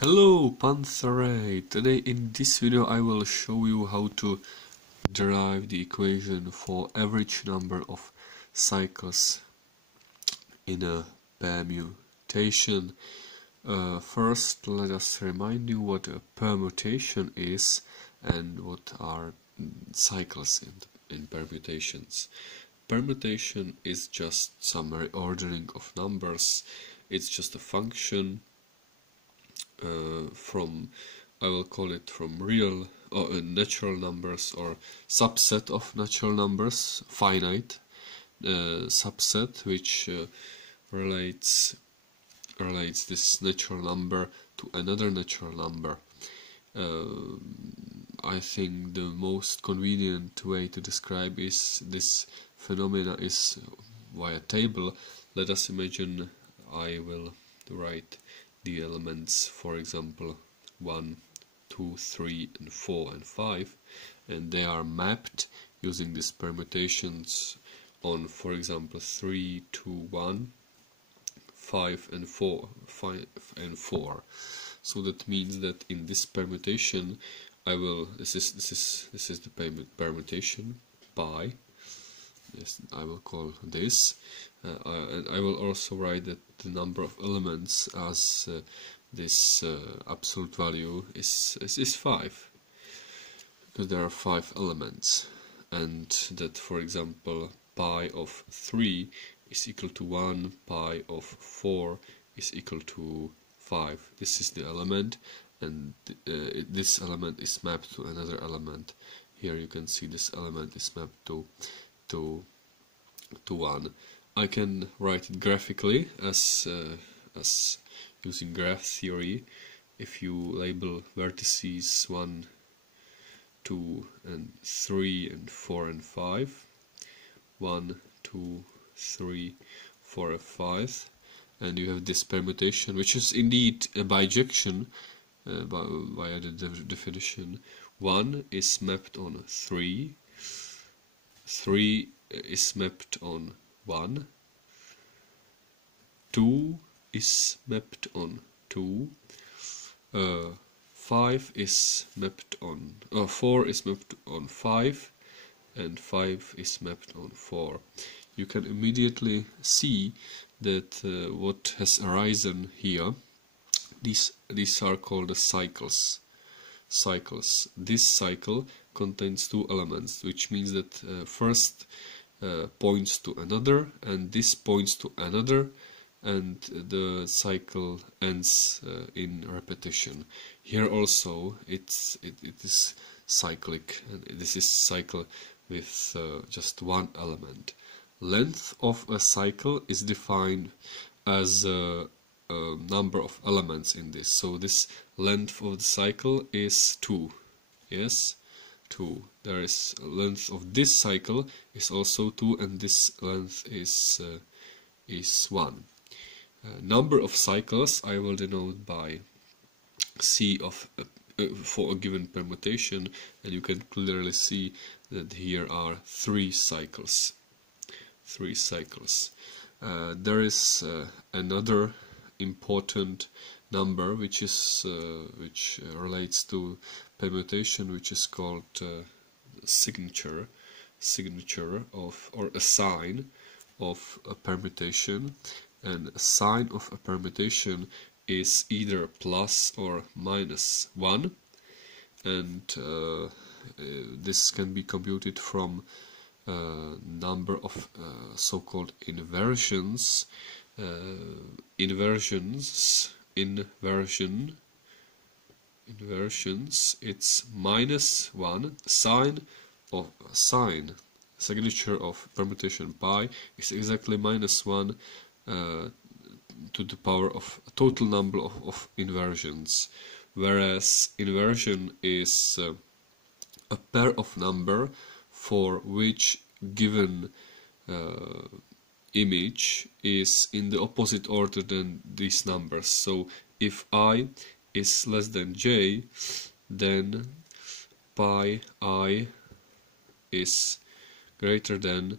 Hello Pantheray! Today in this video I will show you how to derive the equation for average number of cycles in a permutation. First let us remind you what a permutation is and what are cycles in permutations. Permutation is just some reordering of numbers. It's just a function from, I will call it from real or natural numbers or subset of natural numbers, finite subset, which relates this natural number to another natural number. I think the most convenient way to describe is this phenomena is via table. Let us imagine I will write the elements, for example 1, 2, 3 and 4 and 5, and they are mapped using these permutations on, for example, 3, 2, 1, 5 and 4, 5 and 4. So that means that in this permutation I will, this is the permutation pi. Yes, I will call this, and I will also write that the number of elements as this absolute value is 5, because there are 5 elements, and that, for example, pi of 3 is equal to 1, pi of 4 is equal to 5. This is the element, and this element is mapped to another element. Here you can see this element is mapped to 1. I can write it graphically as using graph theory. If you label vertices 1, 2 and 3 and 4 and 5, 1, 2, 3, 4 and 5, and you have this permutation, which is indeed a bijection via the definition. 1 is mapped on 3, 3 is mapped on 1, 2 is mapped on 2, 5 is mapped on 4 is mapped on 5, and 5 is mapped on 4. You can immediately see that what has arisen here, these are called the cycles. This cycle contains 2 elements, which means that first points to another, and this points to another, and the cycle ends in repetition. Here also it is cyclic, and this is cycle with just one element. Length of a cycle is defined as a number of elements in this. So this length of the cycle is 2. Yes, 2. There is a length of this cycle is also 2, and this length is 1. Number of cycles I will denote by C of for a given permutation, and you can clearly see that here are 3 cycles. 3 cycles. There is another important number which relates to permutation, which is called signature of, or a sign of a permutation, and a sign of a permutation is either plus or minus 1, and this can be computed from number of so-called inversions. Inversions, it's minus 1. Signature of permutation pi is exactly minus 1 to the power of a total number of inversions, whereas inversion is a pair of number for which given image is in the opposite order than these numbers. So if I is less than j, then pi I is greater than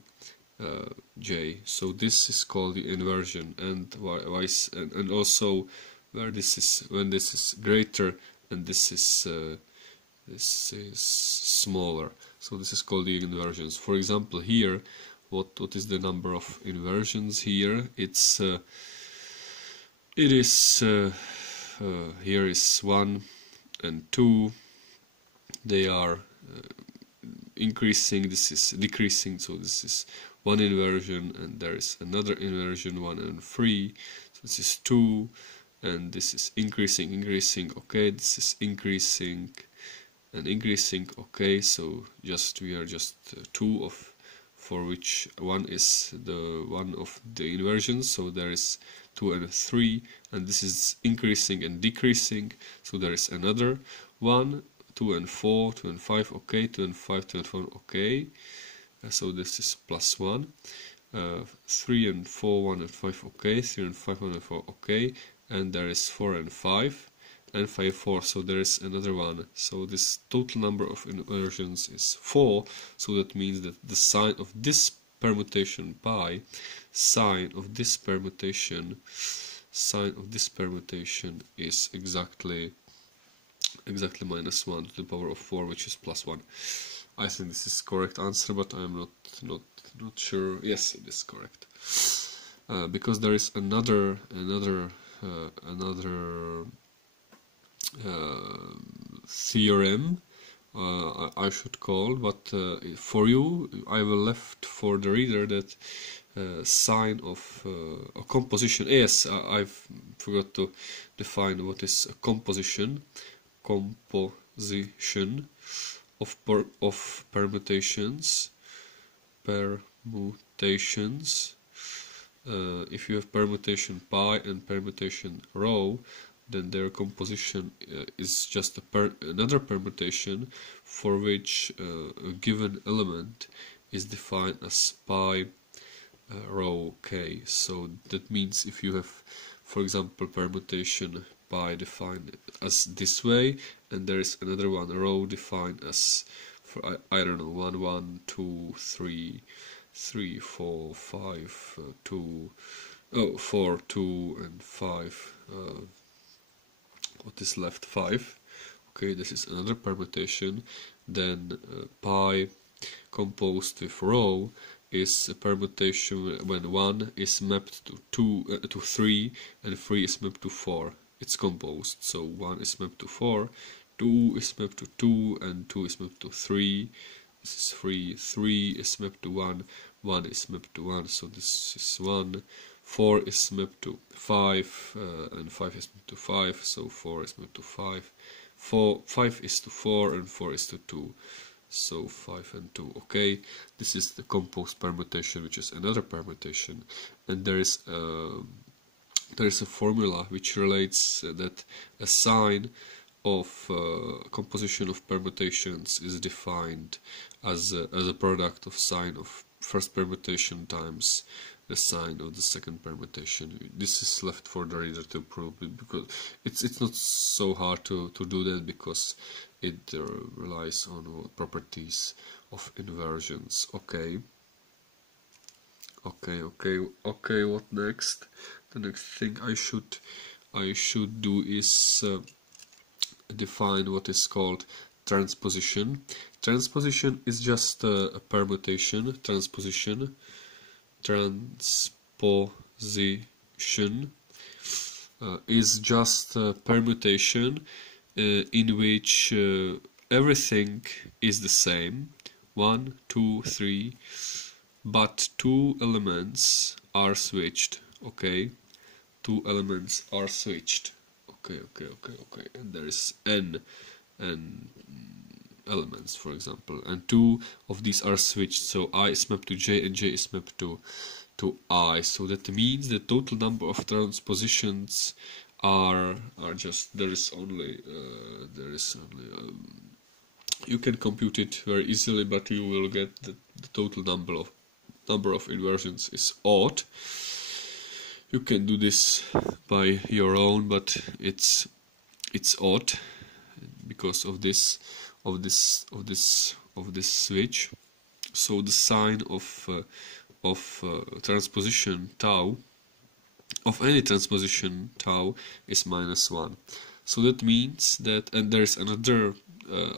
j. So this is called the inversion, and also where this is when this is greater and this is smaller. So this is called the inversions. For example, here, what is the number of inversions here? It's it is here is 1 and 2. They are increasing, this is decreasing, so this is 1 inversion, and there is another inversion, 1 and 3, so this is 2, and this is increasing, okay, this is increasing and increasing, okay, so we are just 2 of, for which one is the one of the inversions, so there is 2 and 3, and this is increasing and decreasing, so there is another 1, 2 and 4, 2 and 5, okay, 2 and 5, 2 and 4, okay, so this is plus 1, 3 and 4, 1 and 5, okay, 3 and 5, 1 and 4, okay, and there is 4 and 5, and 5, 4, so there is another one, so this total number of inversions is 4, so that means that the sign of this permutation pi, sign of this permutation is exactly minus 1 to the power of 4, which is plus 1. I think this is correct answer, but I'm not sure. Yes, it is correct. Because there is another theorem I should call, but for you I will left for the reader that sign of a composition. Yes, I've forgot to define what is a composition. Composition of permutations. If you have permutation pi and permutation rho, then their composition is just another permutation for which a given element is defined as pi rho k. So that means if you have, for example, permutation pi defined as this way, and there is another one rho defined as, for I don't know, 1 1 2 3 3 4 5 2 4 2 and 5 what is left, 5. Okay, this is another permutation. Then pi composed with rho is a permutation when 1 is mapped to 3 and 3 is mapped to 4. It's composed, so 1 is mapped to 4, 2 is mapped to 2, and 2 is mapped to 3. This is 3, 3 is mapped to 1, 1 is mapped to 1, so this is 1. 4 is mapped to 5, and 5 is mapped to 5, so 4 is mapped to 5. 5 is to 4, and 4 is to 2, so 5 and 2. Okay, this is the composed permutation, which is another permutation, and there is a formula which relates that a sign of composition of permutations is defined as a product of sign of first permutation times the sign of the second permutation. This is left for the reader to prove it, because it's not so hard to do that, because it relies on properties of inversions. Okay, what next? The next thing I should do is define what is called transposition. Transposition is just a permutation. Transposition is just a permutation in which everything is the same, 1, 2, 3, but 2 elements are switched. Okay, 2 elements are switched. Okay, and there is n elements, for example, and 2 of these are switched, so I is mapped to j and j is mapped to I, so that means the total number of transpositions are just, there is only you can compute it very easily, but you will get the total number of inversions is odd. You can do this by your own, but it's odd because of this switch. So the sign of transposition tau of any transposition tau is -1. So that means that, and there's another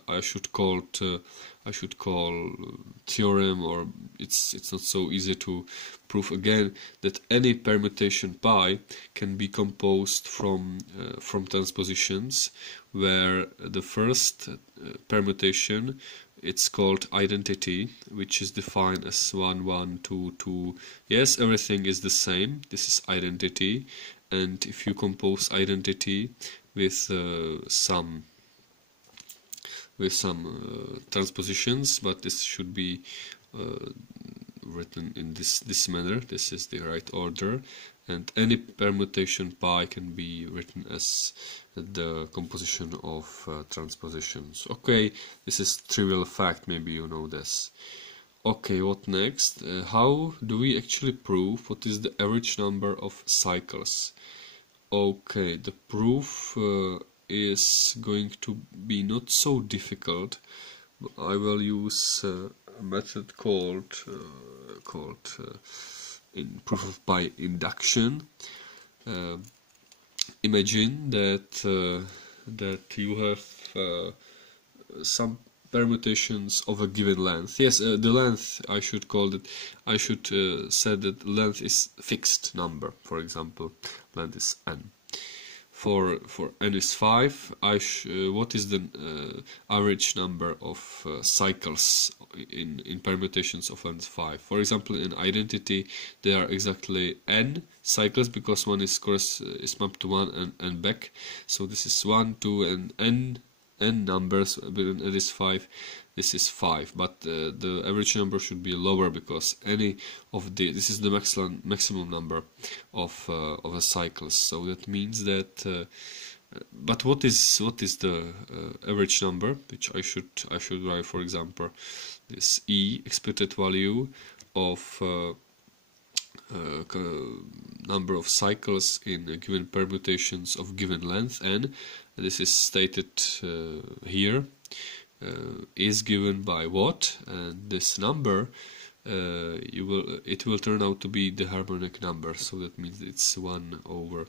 I should call theorem, or it's not so easy to prove again, that any permutation pi can be composed from transpositions where the first permutation, it's called identity, which is defined as 1, 1, 2, 2. Yes, everything is the same. This is identity, and if you compose identity with some transpositions, but this should be written in this manner. This is the right order, and any permutation pi can be written as the composition of transpositions. Okay, this is trivial fact, maybe you know this. Okay, what next? How do we actually prove what is the average number of cycles? Okay, the proof is going to be not so difficult. I will use a method called in proof by induction. Imagine that you have some permutations of a given length. Yes, the length, I should say that length is fixed number. For example, length is n. For n is 5, what is the average number of cycles in permutations of length 5? For example, in identity there are exactly n cycles, because one is mapped to 1 and back. So this is 1, 2, and n numbers, and it is 5. This is 5, but the average number should be lower, because any of this is the maximum number of a cycles. So that means that. But what is the average number, which I should write? For example, this e, expected value of number of cycles in given permutations of given length n. This is stated here. Is given by what, and this number it will turn out to be the harmonic number. So that means it's 1 over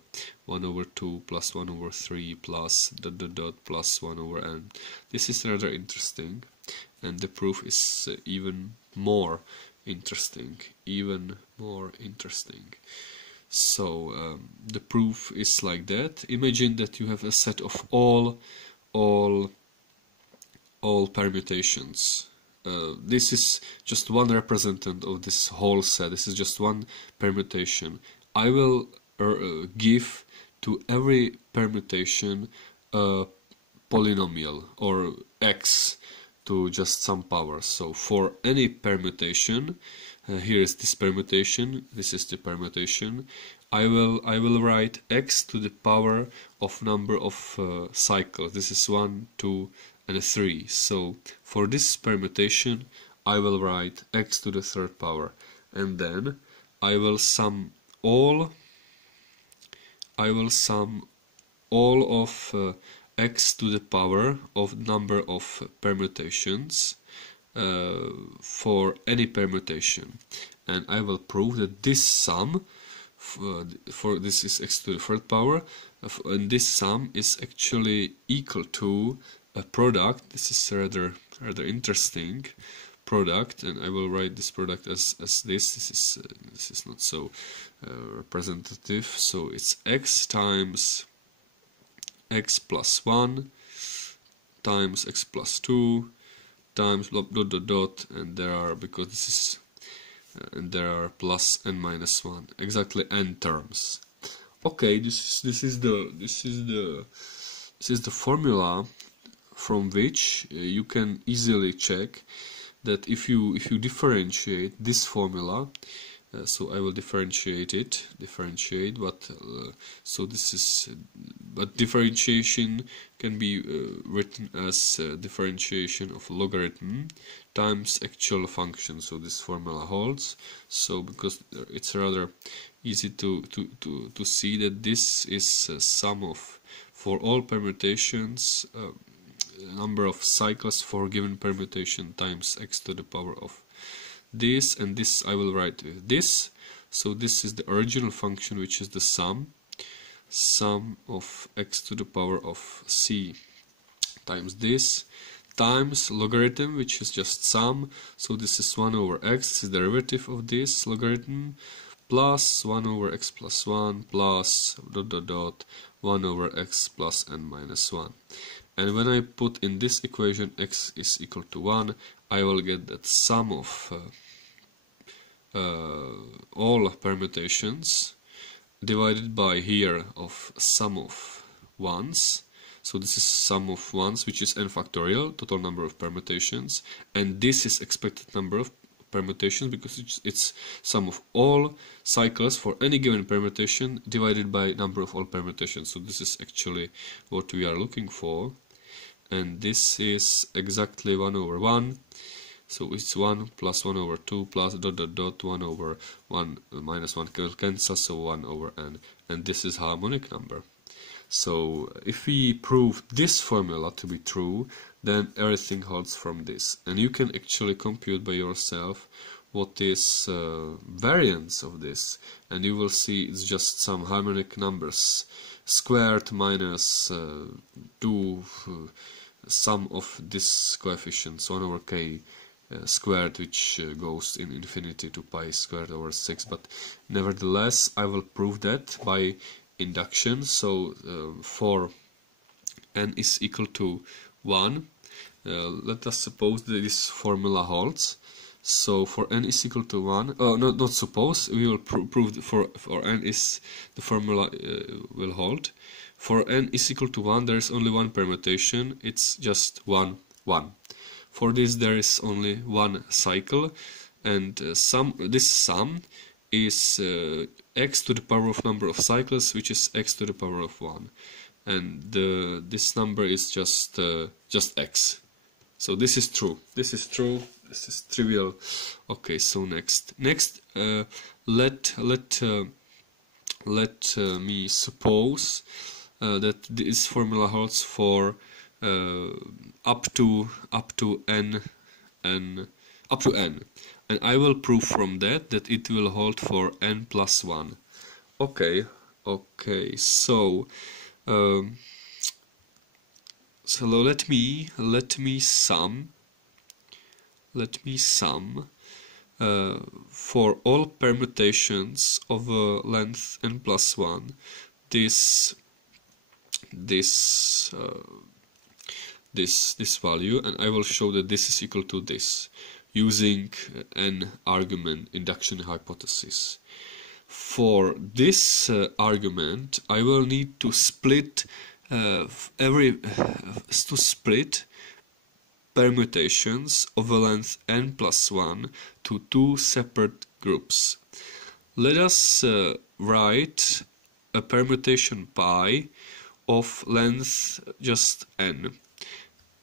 2 plus 1 over 3 plus ... plus 1 over n. This is rather interesting, and the proof is even more interesting. So the proof is like that. Imagine that you have a set of all permutations. This is just one representative of this whole set. This is just one permutation. I will give to every permutation a polynomial, or x to just some power. So for any permutation, here is this permutation, this is the permutation, I will write x to the power of number of cycles. This is 1, 2, and 3. So for this permutation I will write x to the third power, and then I will sum all of x to the power of number of permutations for any permutation, and I will prove that this sum for this is x to the third power, and this sum is actually equal to a product. This is rather interesting product, and I will write this product as this. This is not so representative. So it's x times x plus 1 times x plus 2 times ... and there are, because this is and there are plus n minus 1, exactly n terms. Okay, this is the formula from which you can easily check that if you differentiate this formula, so I will differentiate, but so this is, but differentiation can be written as differentiation of logarithm times actual function. So this formula holds. So because it's rather easy to see that this is sum of, for all permutations, number of cycles for given permutation times x to the power of this, and this I will write with this. So this is the original function, which is the sum of x to the power of c times this, times logarithm, which is just sum, so this is 1 over x, this is the derivative of this logarithm, plus 1 over x plus 1 plus ... 1 over x plus n minus 1. And when I put in this equation x is equal to 1, I will get that sum of all permutations divided by here of sum of 1s. So this is sum of 1s, which is n factorial, total number of permutations, and this is expected number of permutations because it's sum of all cycles for any given permutation divided by number of all permutations. So this is actually what we are looking for, and this is exactly 1 over 1. So it's 1 plus 1 over 2 plus ... 1 over 1 minus 1 will cancel, so 1 over n, and this is harmonic number. So if we prove this formula to be true, then everything holds from this, and you can actually compute by yourself what is variance of this, and you will see it's just some harmonic numbers squared minus 2 sum of this coefficients 1 over k squared, which goes in infinity to pi squared over 6. But nevertheless I will prove that by induction. So for n is equal to 1, let us suppose that this formula holds. So for n is equal to 1, not suppose, we will prove for n is the formula will hold. For n is equal to 1, there is only one permutation, it's just 1, 1. For this there is only one cycle, and this sum is x to the power of number of cycles, which is x to the power of 1, and this number is just x. So this is true. This is true. This is trivial. Okay. So next, let me suppose that this formula holds for up to n, and I will prove from that it will hold for n plus 1. Okay. So let me sum for all permutations of length n plus 1 this value, and I will show that this is equal to this using an argument induction hypothesis. For this argument, I will need to split permutations of a length n plus 1 to two separate groups. Let us write a permutation pi of length just n.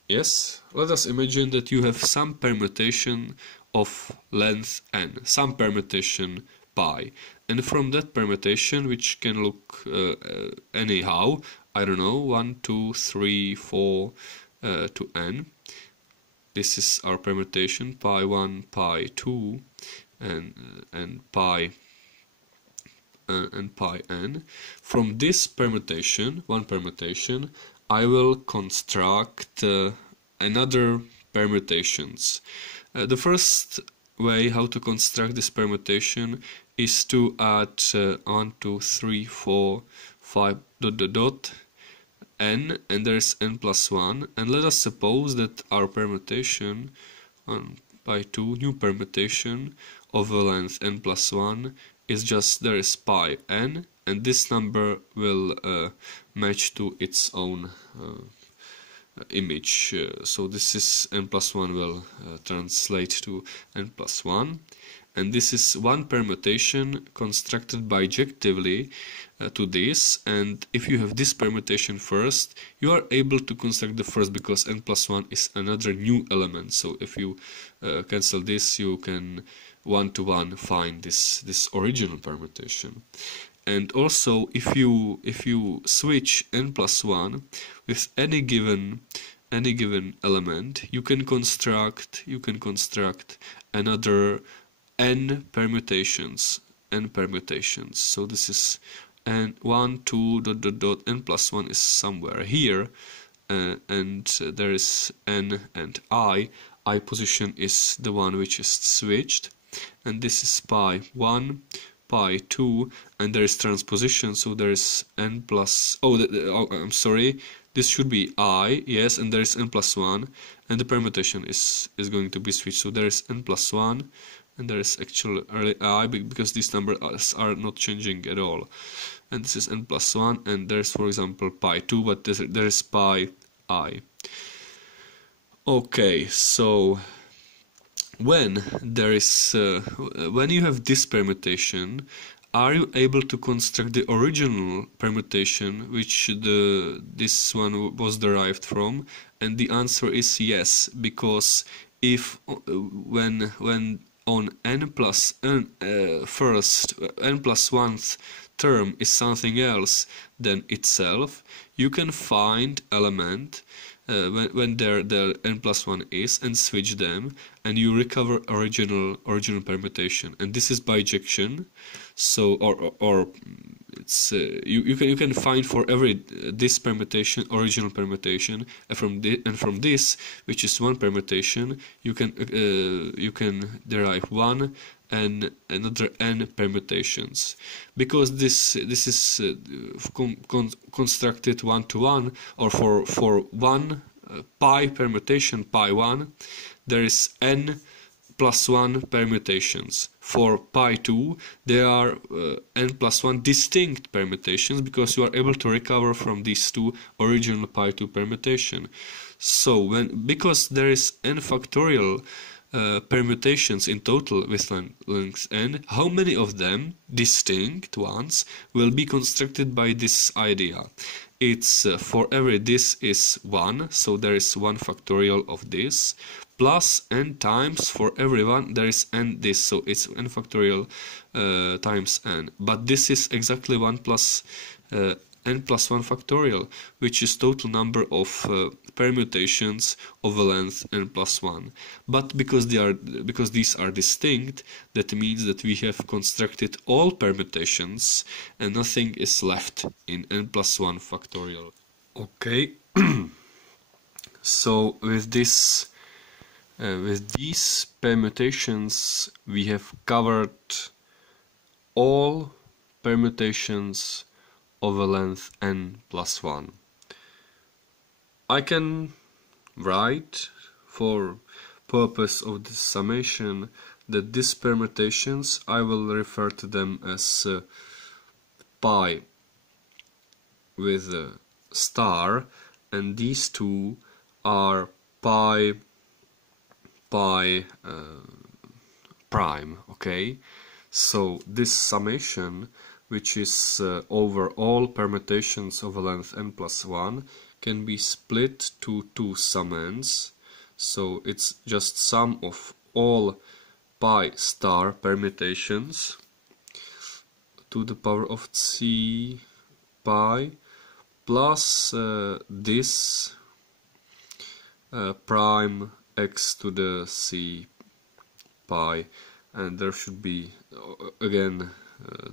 Yes, let us imagine that you have some permutation of length n, some permutation pi, and from that permutation, which can look anyhow, I don't know, 1, 2, 3, 4 to n. This is our permutation pi 1, pi 2, and pi n. From this permutation, one permutation, I will construct another permutations. The first way how to construct this permutation is to add 1, 2, 3, 4, 5 ... n, and there is n plus 1, and let us suppose that our permutation 1 by 2 new permutation of a length n plus 1 is just there is pi n, and this number will match to its own image. So this is n plus 1 will translate to n plus 1, and this is one permutation constructed bijectively to this, and if you have this permutation first, you are able to construct the first because n plus 1 is another new element. So if you cancel this, you can one-to-one find this original permutation. And also, if you switch n plus 1 with any given element, you can construct another n permutations n permutations. So this is n 1, 2, dot dot dot, n plus 1 is somewhere here, and there is n and I position is the one which is switched, and this is pi 1, pi 2, and there is transposition, so there is n plus, I'm sorry, this should be I, yes, and there is n plus 1, and the permutation is going to be switched, so there is n plus 1, and there is actually I, because these numbers are not changing at all, and this is n plus 1, and there's, for example, pi 2, but there is pi I. Okay, so when there is when you have this permutation, are you able to construct the original permutation which this one was derived from? And the answer is yes, because if when on n plus n first n plus 1th term is something else than itself, you can find element when the n plus 1 is, and switch them, and you recover original permutation, and this is bijection. So or it's you can find for every this permutation original permutation, and from this, which is one permutation, you can derive one and another n permutations, because this is constructed one-to-one, or for one pi permutation, pi 1, there is n plus 1 permutations. For pi 2, there are n plus 1 distinct permutations, because you are able to recover from these two original pi 2 permutation. So because there is n factorial permutations in total with length n, how many of them, distinct ones, will be constructed by this idea? It's for every this is 1, so there is 1 factorial of this, plus n times for everyone there is n this, so it's n factorial times n. But this is exactly 1 plus n plus 1 factorial, which is total number of permutations of a length n plus 1. But because these are distinct, that means that we have constructed all permutations and nothing is left in n plus 1 factorial. Okay, so with these permutations we have covered all permutations of a length n plus 1. I can write, for purpose of this summation, that these permutations, I will refer to them as pi with a star, and these two are pi prime. Okay, so this summation, which is over all permutations of a length n plus 1, can be split to two summands. So it's just sum of all pi star permutations to the power of c pi, plus this prime x to the c pi, and there should be again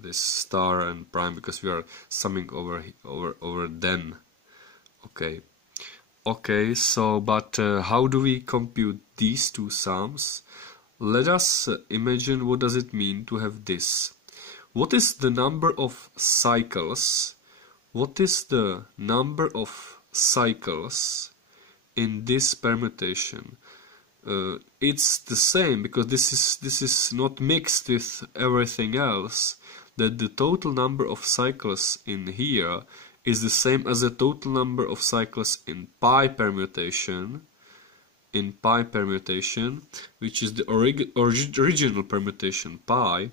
this star and prime, because we are summing over then. Okay, so but how do we compute these two sums? Let us imagine what does it mean to have this. What is the number of cycles? What is the number of cycles in this permutation? It's the same, because this is not mixed with everything else, that the total number of cycles in here is the same as the total number of cycles in pi permutation, which is the original permutation pi,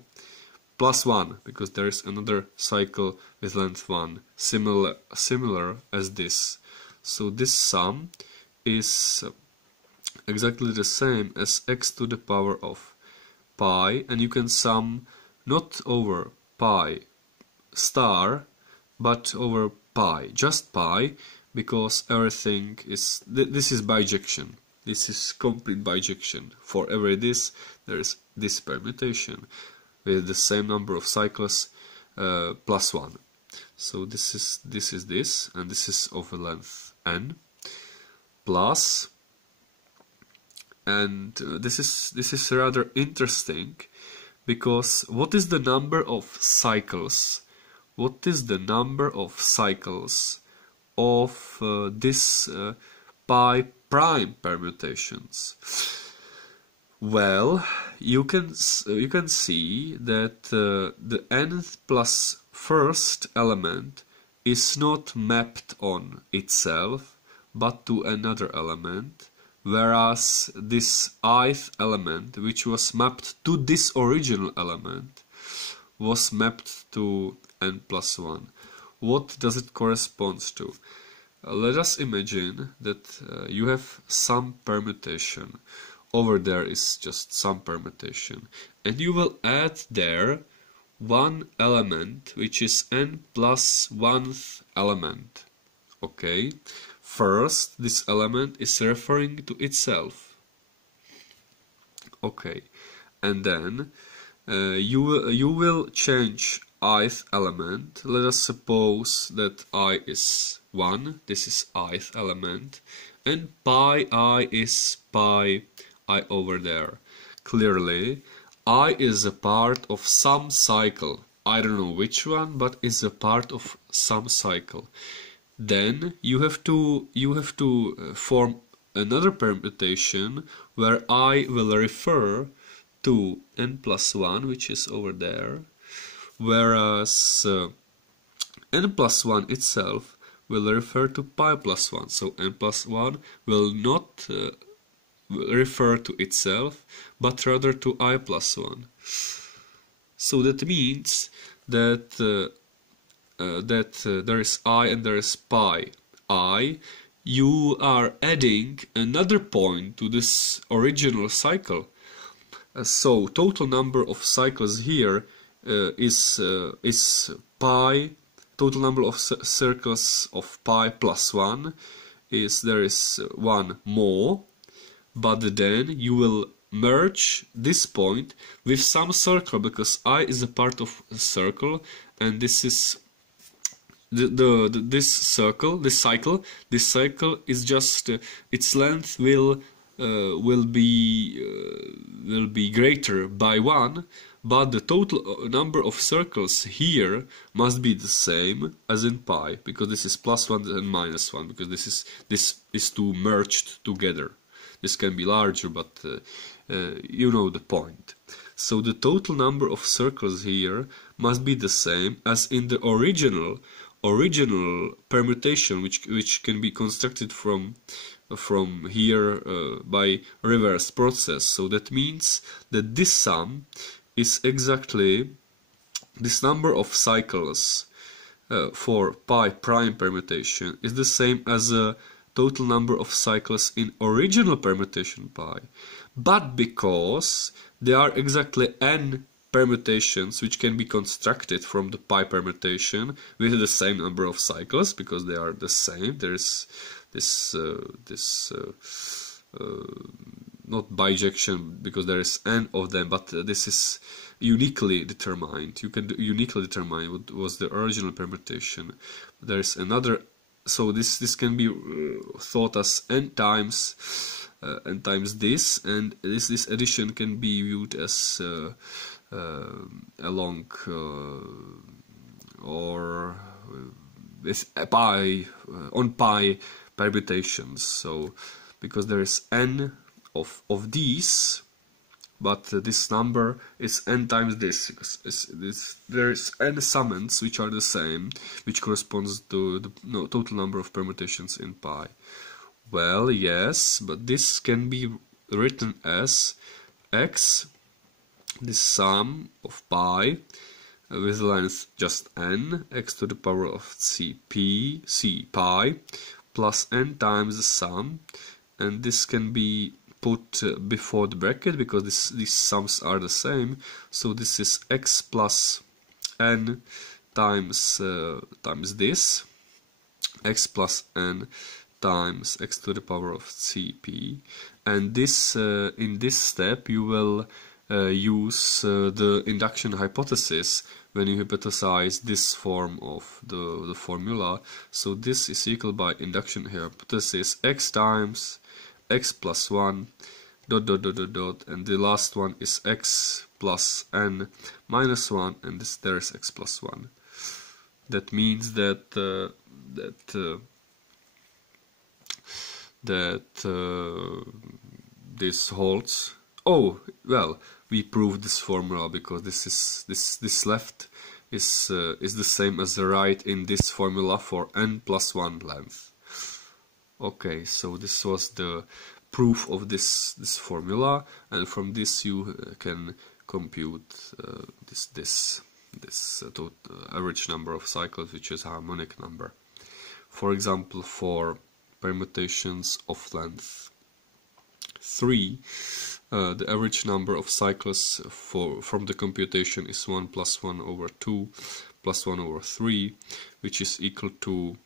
plus 1, because there is another cycle with length 1, similar as this. So this sum is exactly the same as x to the power of pi, and you can sum not over pi star, but over pi, just pi, because everything is, this is bijection. This is complete bijection. For every this, there is this permutation. with the same number of cycles plus 1. So this is this, and this is of a length n plus, and this is rather interesting, because what is the number of cycles? What is the number of cycles of this pi prime permutations? Well, you can see that the nth plus first element is not mapped on itself, but to another element, whereas this ith element, which was mapped to this original element, was mapped to n plus 1. What does it correspond to? Let us imagine that you have some permutation. Over there is just some permutation, and you will add there one element, which is n plus 1th element. Okay, first this element is referring to itself. Okay, and then you will change ith element. Let us suppose that I is 1, this is ith element, and pi I is pi I over there. Clearly, I is a part of some cycle. I don't know which one, but is a part of some cycle. Then you have to form another permutation where I will refer to n plus 1, which is over there, whereas n plus 1 itself will refer to pi plus 1. So n plus 1 will not refer to itself, but rather to I plus 1. So that means that there is I and there is pi I. You are adding another point to this original cycle. So total number of cycles here is pi. Total number of circles of pi plus 1 is there is 1 more. But then you will merge this point with some circle, because I is a part of a circle, and this is this cycle is just its length will be greater by 1, but the total number of circles here must be the same as in pi, because this is plus 1 and minus 1, because this is two merged together. This can be larger, but you know the point. So the total number of circles here must be the same as in the original permutation, which can be constructed from here by reverse process. So that means that this sum is exactly this number of cycles for pi prime permutation is the same as a total number of cycles in original permutation pi, but because there are exactly n permutations which can be constructed from the pi permutation with the same number of cycles, because they are the same. There is this not bijection, because there is n of them, but this is uniquely determined. You can uniquely determine what was the original permutation. There is another. So this can be thought as n times this, and this addition can be viewed as along or with pi on pi permutations. So because there is n of these, but this number is n times this, because there is n summands which are the same, which corresponds to the total number of permutations in pi. Well, yes, but this can be written as x, this sum of pi with length just n, x to the power of c pi plus n times the sum, and this can be put before the bracket because these sums are the same. So this is x plus n times this, x plus n times x to the power of cp, and this in this step you will use the induction hypothesis when you hypothesize this form of the formula. So this is equal by induction hypothesis x times x plus 1 dot dot dot dot dot, and the last one is x plus n minus 1, and there is x plus 1. That means that this holds. Oh well, we proved this formula because this left is the same as the right in this formula for n plus 1 length. Okay, so this was the proof of this formula, and from this you can compute this average number of cycles, which is a harmonic number. For example, for permutations of length 3, the average number of cycles from the computation is 1 plus 1 over 2 plus 1 over 3, which is equal to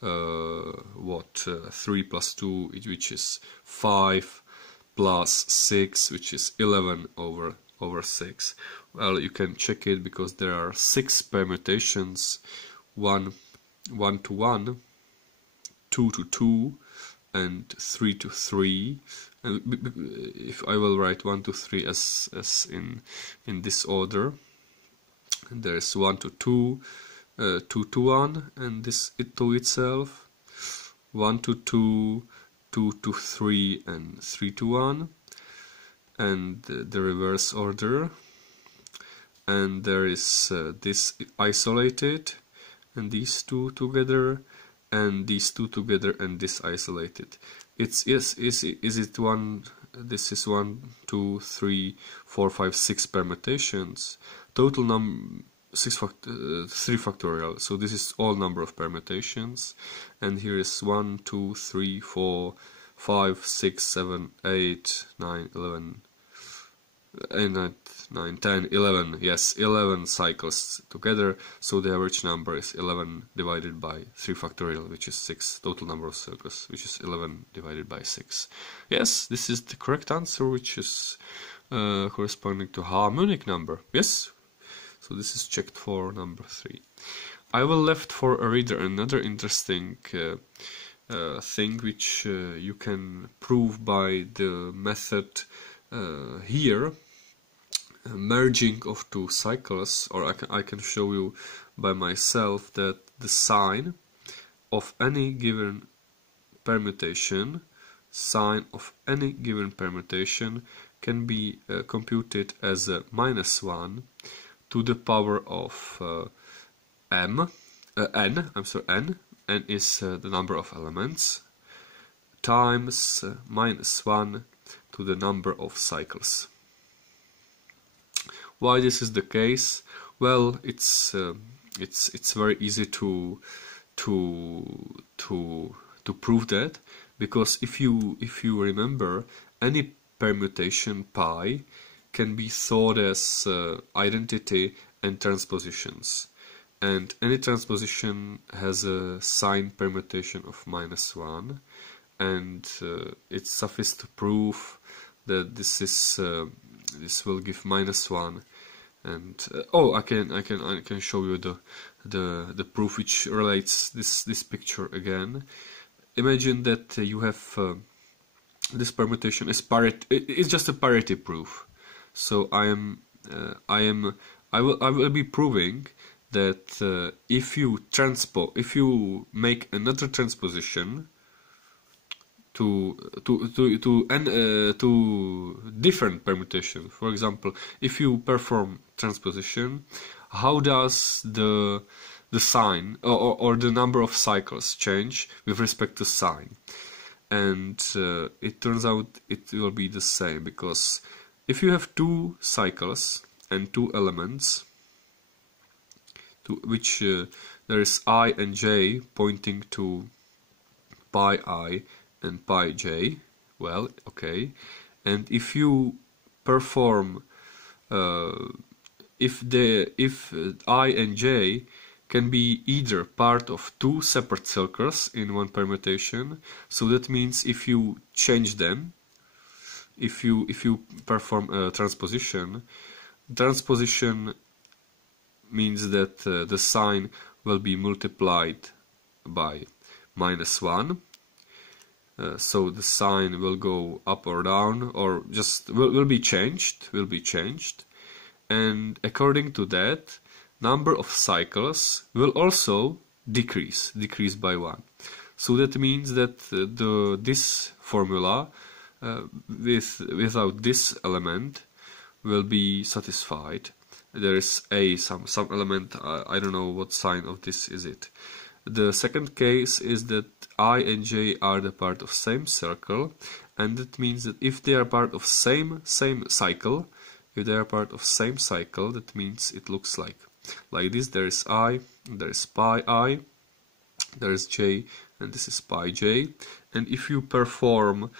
3 plus 2, which is 5, plus 6, which is 11 over 6. Well, you can check it because there are 6 permutations: 1 to 1, 2 to 2, and 3 to 3. And if I will write 1 to 3 as in this order, and there is 1 to 2, 2 to 1, and this to itself, 1 to 2, 2 to 3, and 3 to 1, and the reverse order, and there is this isolated, and these two together, and these two together, and this isolated. Is it one? This is 1, 2, 3, 4, 5, 6 permutations. Total 3 factorial. So this is all number of permutations, and here is 1, 2, 3, 4, 5, 6, 7, 8, 9, 11. 9, 10, 11, yes, 11 cycles together, so the average number is 11 divided by 3 factorial, which is 6, total number of cycles, which is 11 divided by 6. Yes, this is the correct answer, which is corresponding to harmonic number, yes? So this is checked for number 3. I will left for a reader another interesting thing which you can prove by the method here, merging of 2 cycles, or I can show you by myself that the sign of any given permutation can be computed as a -1 to the power of n is the number of elements, times -1 to the number of cycles. Why this is the case? Well, it's very easy to prove that, because if you remember, any permutation pi can be thought as identity and transpositions, and any transposition has a sign permutation of -1, and it's sufficient to prove that this will give -1. And I can show you the proof which relates this picture again. Imagine that you have this permutation is parity. It's just a parity proof. So I will be proving that if you make another transposition to different permutation. For example, if you perform transposition, how does the sign or the number of cycles change with respect to sign? And it turns out it will be the same, because if you have 2 cycles and 2 elements, to which there is I and j pointing to pi I and pi j, well, okay, and if you perform if I and j can be either part of 2 separate circles in one permutation, so that means if you change them, if you perform a transposition, transposition means that the sign will be multiplied by -1. So the sign will go up or down, or just will be changed, and according to that, number of cycles will also decrease by 1. So that means that this formula without this element will be satisfied. There is some element, I don't know what sign of this is it. The second case is that I and j are the part of same circle, and that means that if they are part of same cycle, that means it looks like this. There is I, there is pi I, there is j, and this is pi j. And if you perform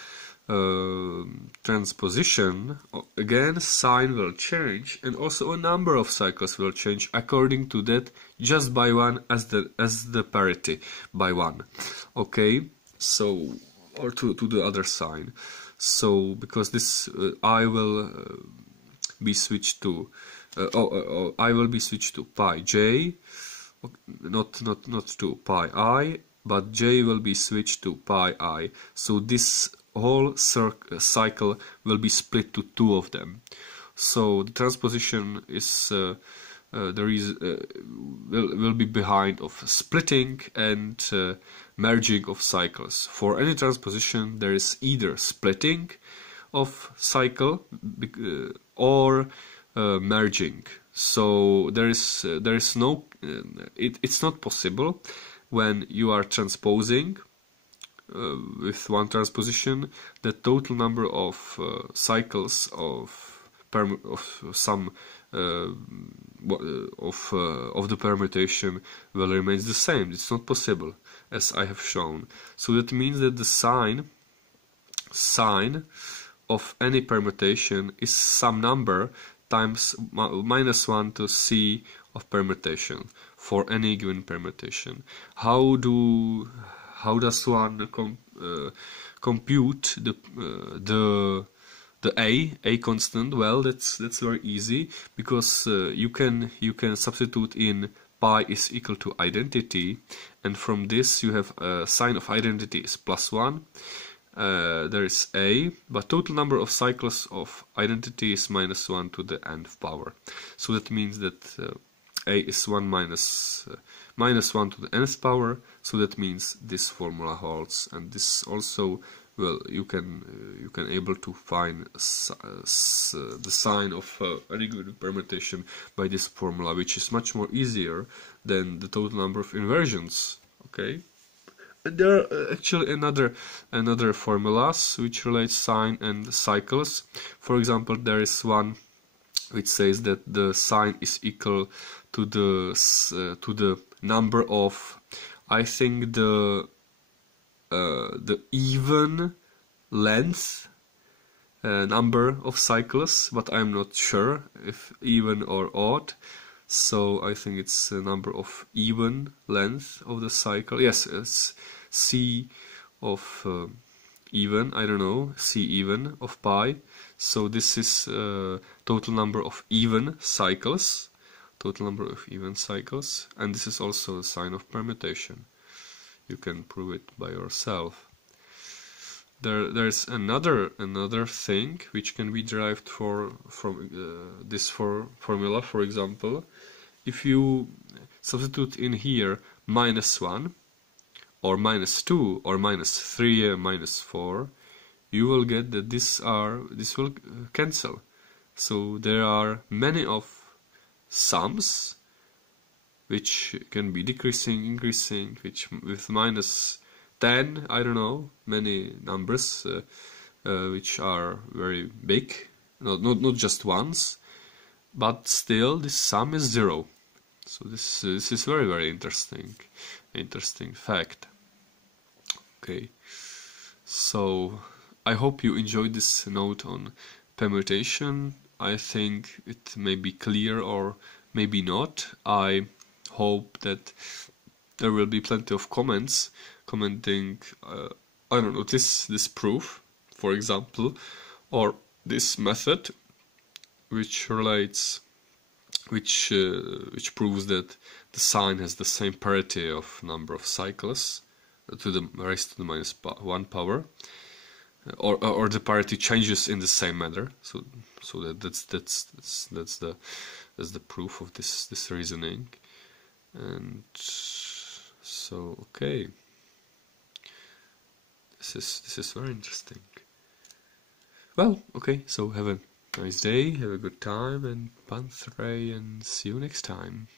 transposition, again sign will change, and also a number of cycles will change according to that, just by 1 as the parity by 1. Okay, so, or to the other sign. So because this I will be switched to I will be switched to pi j, not to pi I, but j will be switched to pi I. So this whole cycle will be split to 2 of them. So the transposition is will be behind of splitting and merging of cycles. For any transposition, there is either splitting of cycle or merging. So there is no it's not possible when you are transposing with one transposition, the total number of cycles of some of the permutation will remain the same. It's not possible, as I have shown. So that means that the sign of any permutation is some number times -1 to c of permutation for any given permutation. How does one compute the a constant? Well, that's very easy, because you can substitute in pi is equal to identity, and from this you have a sign of identity is +1. There is a, but total number of cycles of identity is -1 to the nth power. So that means that a is 1 minus 1 to the nth power. So that means this formula holds, and this also, well, you can able to find the sign of any given permutation by this formula, which is much more easier than the total number of inversions. Okay. And there are actually another formulas which relate sign and cycles. For example, there is one which says that the sign is equal to the number of, I think, the even length number of cycles, but I'm not sure if even or odd. So I think it's a number of even length of the cycle. Yes, it's c of even, I don't know, c even of pi. So this is total number of even cycles, and this is also a sign of permutation. You can prove it by yourself. There's another thing which can be derived from this formula. For example, if you substitute in here -1 or -2 or -3 or -4, you will get that this will cancel. So there are many of sums which can be decreasing, increasing, which with -10, I don't know, many numbers which are very big, not just ones, but still this sum is 0. So this is very, very interesting fact. Okay, so I hope you enjoyed this note on permutation. I think it may be clear or maybe not. I hope that there will be plenty of commenting, I don't know, this proof, for example, or this method, which relates, which proves that the sine has the same parity of number of cycles to the raised to the minus 1 power, or the parity changes in the same manner. So that's the proof of this reasoning. And so okay, this is very interesting. Well, okay, so have a nice day, have a good time, and Panthrey, and see you next time.